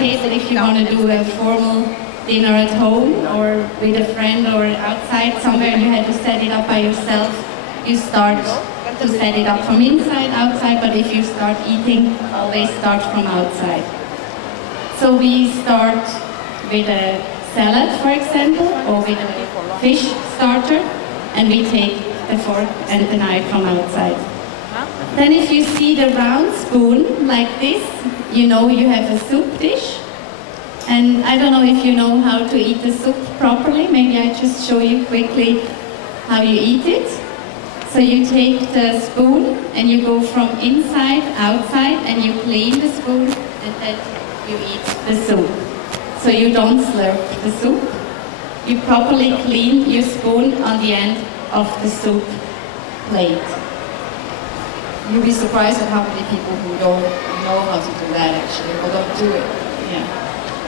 table if you want to do a formal dinner at home or with a friend or outside somewhere and you had to set it up by yourself. You start to set it up from inside, outside, but if you start eating, always start from outside. So we start with a salad, for example, or with a fish starter, and we take the fork and the knife from outside. Then if you see the round spoon like this, you know you have a soup dish. And I don't know if you know how to eat the soup properly. Maybe I just show you quickly how you eat it. So you take the spoon and you go from inside, outside, and you clean the spoon, and then you eat the soup. So you don't slurp the soup. You properly clean your spoon on the end of the soup plate. You'll be surprised at how many people who don't know how to do that actually, or don't do it. Yeah.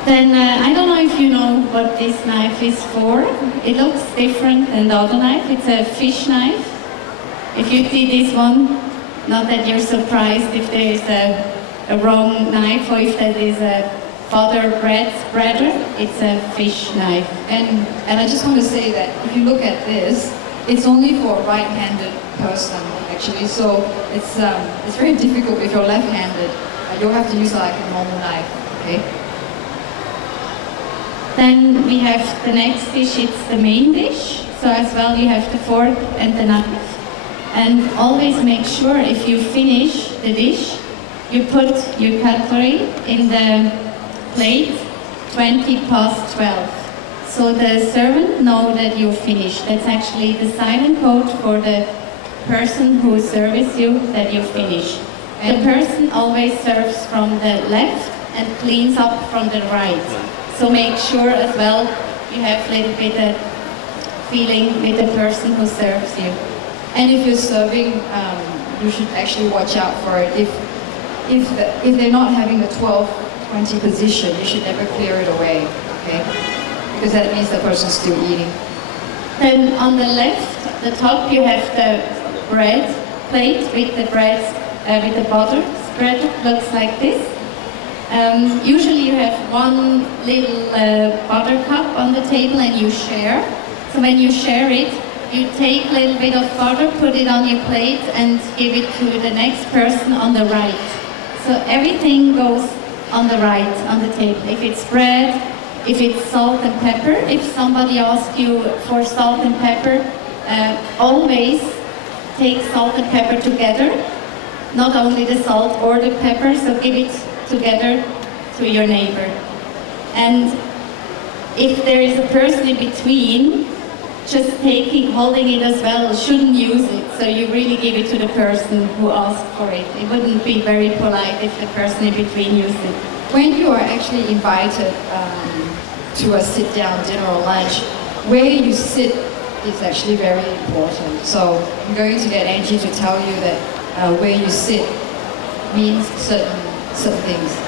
Then I don't know if you know what this knife is for. It looks different than the other knife. It's a fish knife. If you see this one, not that you're surprised if there is a wrong knife or if that is a butter bread spreader, it's a fish knife. And I just want to say that if you look at this, it's only for a right-handed person actually, so it's very difficult if you're left-handed. You'll have to use like a normal knife, okay? Then we have the next dish, it's the main dish. So as well you have the fork and the knife. And always make sure if you finish the dish, you put your cutlery in the plate 20 past 12. So the servant knows that you're finished. That's actually the silent code for the person who serves you that you're finished. The person always serves from the left and cleans up from the right. So make sure as well you have a little bit of feeling with the person who serves you. And if you're serving, you should actually watch out for it. If they're not having the 12-20 position, you should never clear it away, okay? Because that means the person's still eating. Then on the left, the top, you have the bread plate with the bread, with the butter spread. Looks like this. Usually you have one little butter cup on the table and you share. So when you share it, you take a little bit of butter, put it on your plate and give it to the next person on the right. So everything goes on the right, on the table. If it's bread, if it's salt and pepper, if somebody asks you for salt and pepper, always take salt and pepper together. Not only the salt or the pepper, so give it together to your neighbor. And if there is a person in between, just holding it as well, shouldn't use it. So you really give it to the person who asked for it. It wouldn't be very polite if the person in between used it. When you are actually invited to a sit-down dinner or lunch, where you sit is actually very important. So I'm going to get Angie to tell you that where you sit means certain things.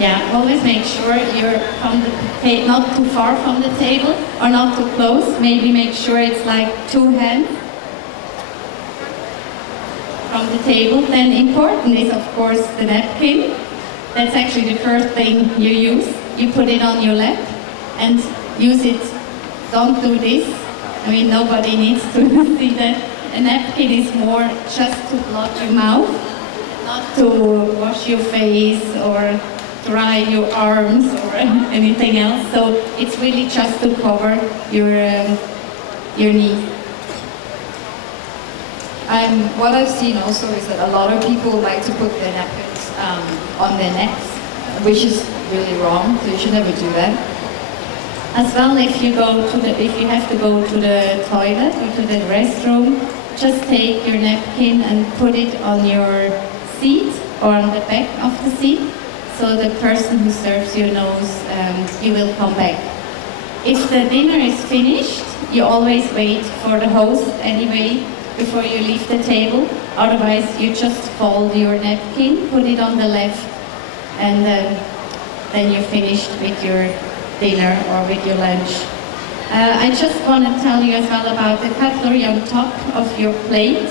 Yeah, always make sure you're from the not too far from the table or not too close. Maybe make sure it's like 2 hands from the table. Then important is of course the napkin. That's actually the first thing you use. You put it on your lap and use it. Don't do this. I mean, nobody needs to see that. A napkin is more just to block your mouth, not to wash your face or dry your arms or anything else. So it's really just to cover your knee. What I've seen also is that a lot of people like to put their napkins on their necks, which is really wrong. So you should never do that. As well, if you have to go to the toilet or to the restroom, just take your napkin and put it on your seat or on the back of the seat, so the person who serves you knows you will come back. If the dinner is finished, you always wait for the host anyway before you leave the table. Otherwise, you just fold your napkin, put it on the left, and then you're finished with your dinner or with your lunch. I just want to tell you as well about the cutlery on top of your plate.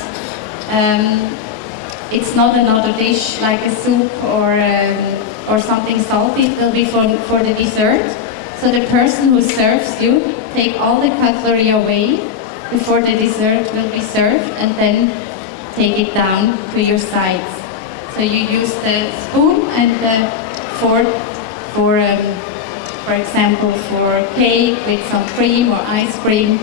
It's not another dish like a soup or or something salty, it will be for the dessert. So the person who serves you take all the cutlery away before the dessert will be served, and then take it down to your sides. So you use the spoon and the fork for example, for cake with some cream or ice cream.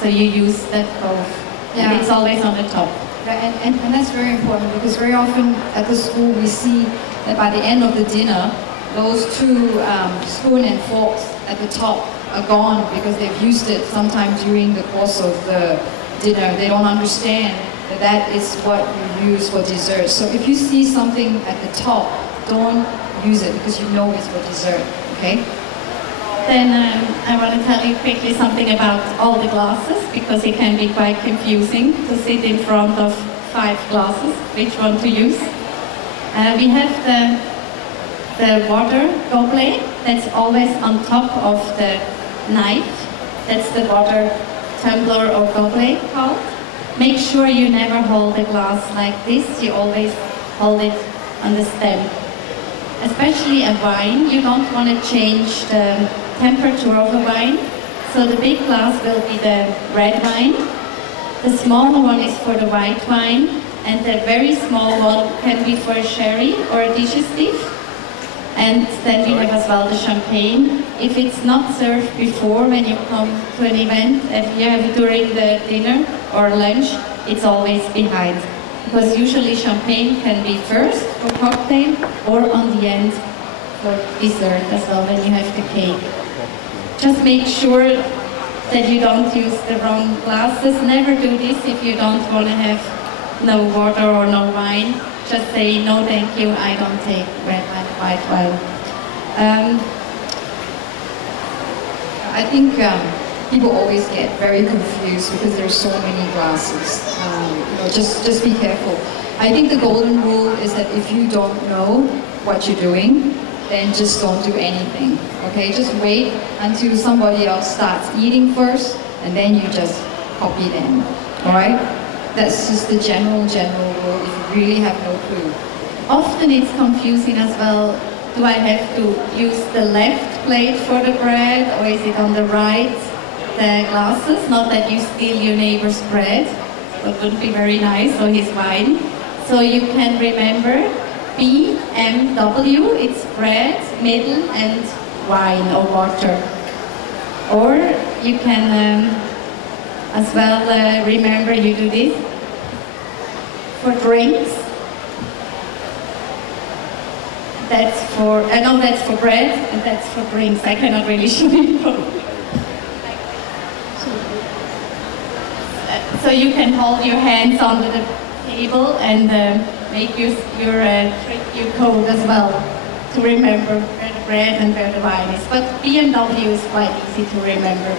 So you use that both. Yeah. And it's always on the top. And that's very important, because very often at the school we see that by the end of the dinner, those two spoon and forks at the top are gone because they've used it sometime during the course of the dinner. They don't understand that that is what you use for dessert. So if you see something at the top, don't use it, because you know it's for dessert, okay? Then I want to tell you quickly something about all the glasses, because it can be quite confusing to sit in front of 5 glasses, which one to use. We have the water goblet that's always on top of the knife. That's the water tumbler or goblet called. Make sure you never hold a glass like this, you always hold it on the stem. Especially a wine, you don't want to change the temperature of a wine. So the big glass will be the red wine, the smaller one is for the white wine, and the very small one can be for a sherry or a digestive. And then we have as well the champagne. If it's not served before when you come to an event, if you have it during the dinner or lunch, it's always behind. Because usually champagne can be first for cocktail or on the end for dessert as well when you have the cake. Just make sure that you don't use the wrong glasses. Never do this if you don't want to have no water or no wine. Just say, no thank you, I don't take red wine, white wine. I think people always get very confused because there's so many glasses. Just be careful. I think the golden rule is that if you don't know what you're doing, then just don't do anything, okay? Just wait until somebody else starts eating first, and then you just copy them, all right? That's just the general rule if you really have no clue. Often it's confusing as well. Do I have to use the left plate for the bread, or is it on the right, the glasses? Not that you steal your neighbor's bread, that wouldn't be very nice, or his wine. So you can remember BMW, it's bread, middle, and wine or water. Or you can as well remember you do this for drinks. That's for, no, that's for bread, and that's for drinks. I cannot really show you. So you can hold your hands under the table and make your code as well to remember where the bread and where the wine is. But BMW is quite easy to remember.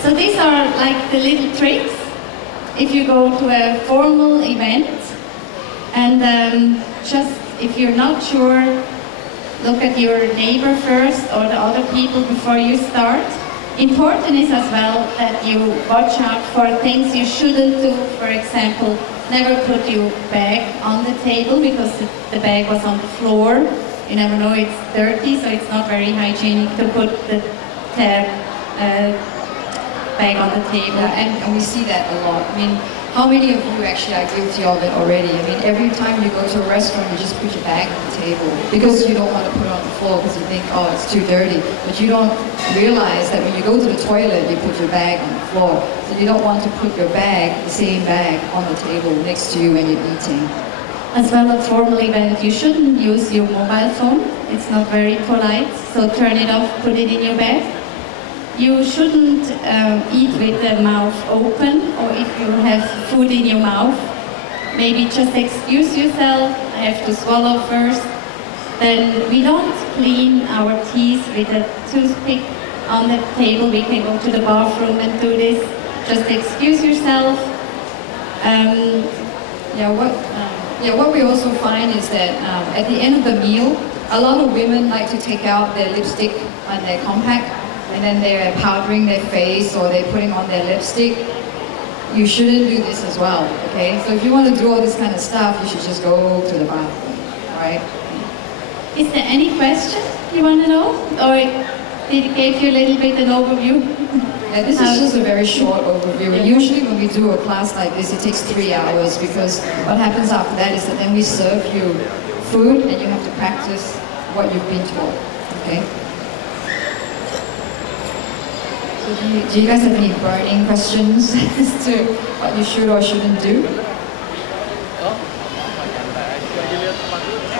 So these are like the little tricks if you go to a formal event, and just if you're not sure, look at your neighbor first or the other people before you start. Important is as well that you watch out for things you shouldn't do. For example, never put your bag on the table because the bag was on the floor. You never know, it's dirty, so it's not very hygienic to put the bag on the table. Yeah, and we see that a lot. I mean, how many of you actually are guilty of it already? I mean, every time you go to a restaurant, you just put your bag on the table because you don't want to put it on the floor because you think, oh, it's too dirty. But you don't realize that when you go to the toilet, you put your bag on the floor. So you don't want to put your bag, the same bag, on the table next to you when you're eating. As well as formal event, you shouldn't use your mobile phone. It's not very polite, so turn it off, put it in your bag. You shouldn't eat with the mouth open, or if you have food in your mouth, maybe just excuse yourself, I have to swallow first. Then we don't clean our teeth with a toothpick on the table. We can go to the bathroom and do this. Just excuse yourself. What we also find is that at the end of the meal, a lot of women like to take out their lipstick on their compact, and then they're powdering their face or they're putting on their lipstick. You shouldn't do this as well, okay? So if you want to do all this kind of stuff, you should just go to the bathroom, all right? Is there any question you want to know? Or did it give you a little bit an overview? Yeah, this is just a very short overview. Yeah. Usually when we do a class like this, it takes 3 hours because what happens after that is that then we serve you food and you have to practice what you've been taught. Okay? So do you guys have any burning questions as to what you should or shouldn't do?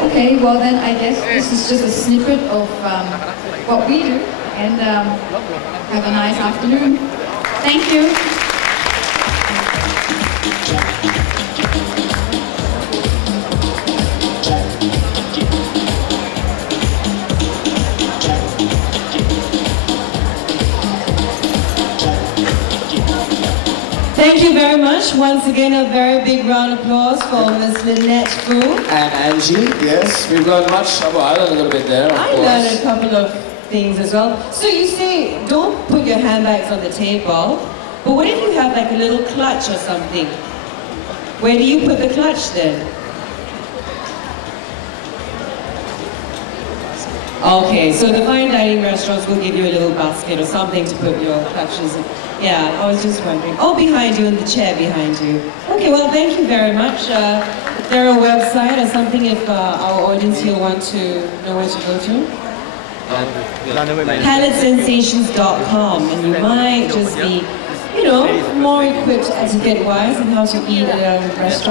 Okay, well then I guess this is just a snippet of what we do, and have a nice afternoon. Thank you. Thank you very much. Once again, a very big round of applause for Miss Lynette Fu. And Angie, yes, we've learned much about Ireland a little bit there, of I course. learned a couple of things as well. So you say, don't put your handbags on the table, but what if you have like a little clutch or something? Where do you put the clutch then? Okay, so the fine dining restaurants will give you a little basket or something to put your clutches in. Yeah, I was just wondering. Oh, behind you, in the chair behind you. Okay, well, thank you very much. Is there a website or something if our audience here want to know where to go to? Palettesensations.com, and you might just be, you know, more equipped etiquette-wise and how to eat at a restaurant.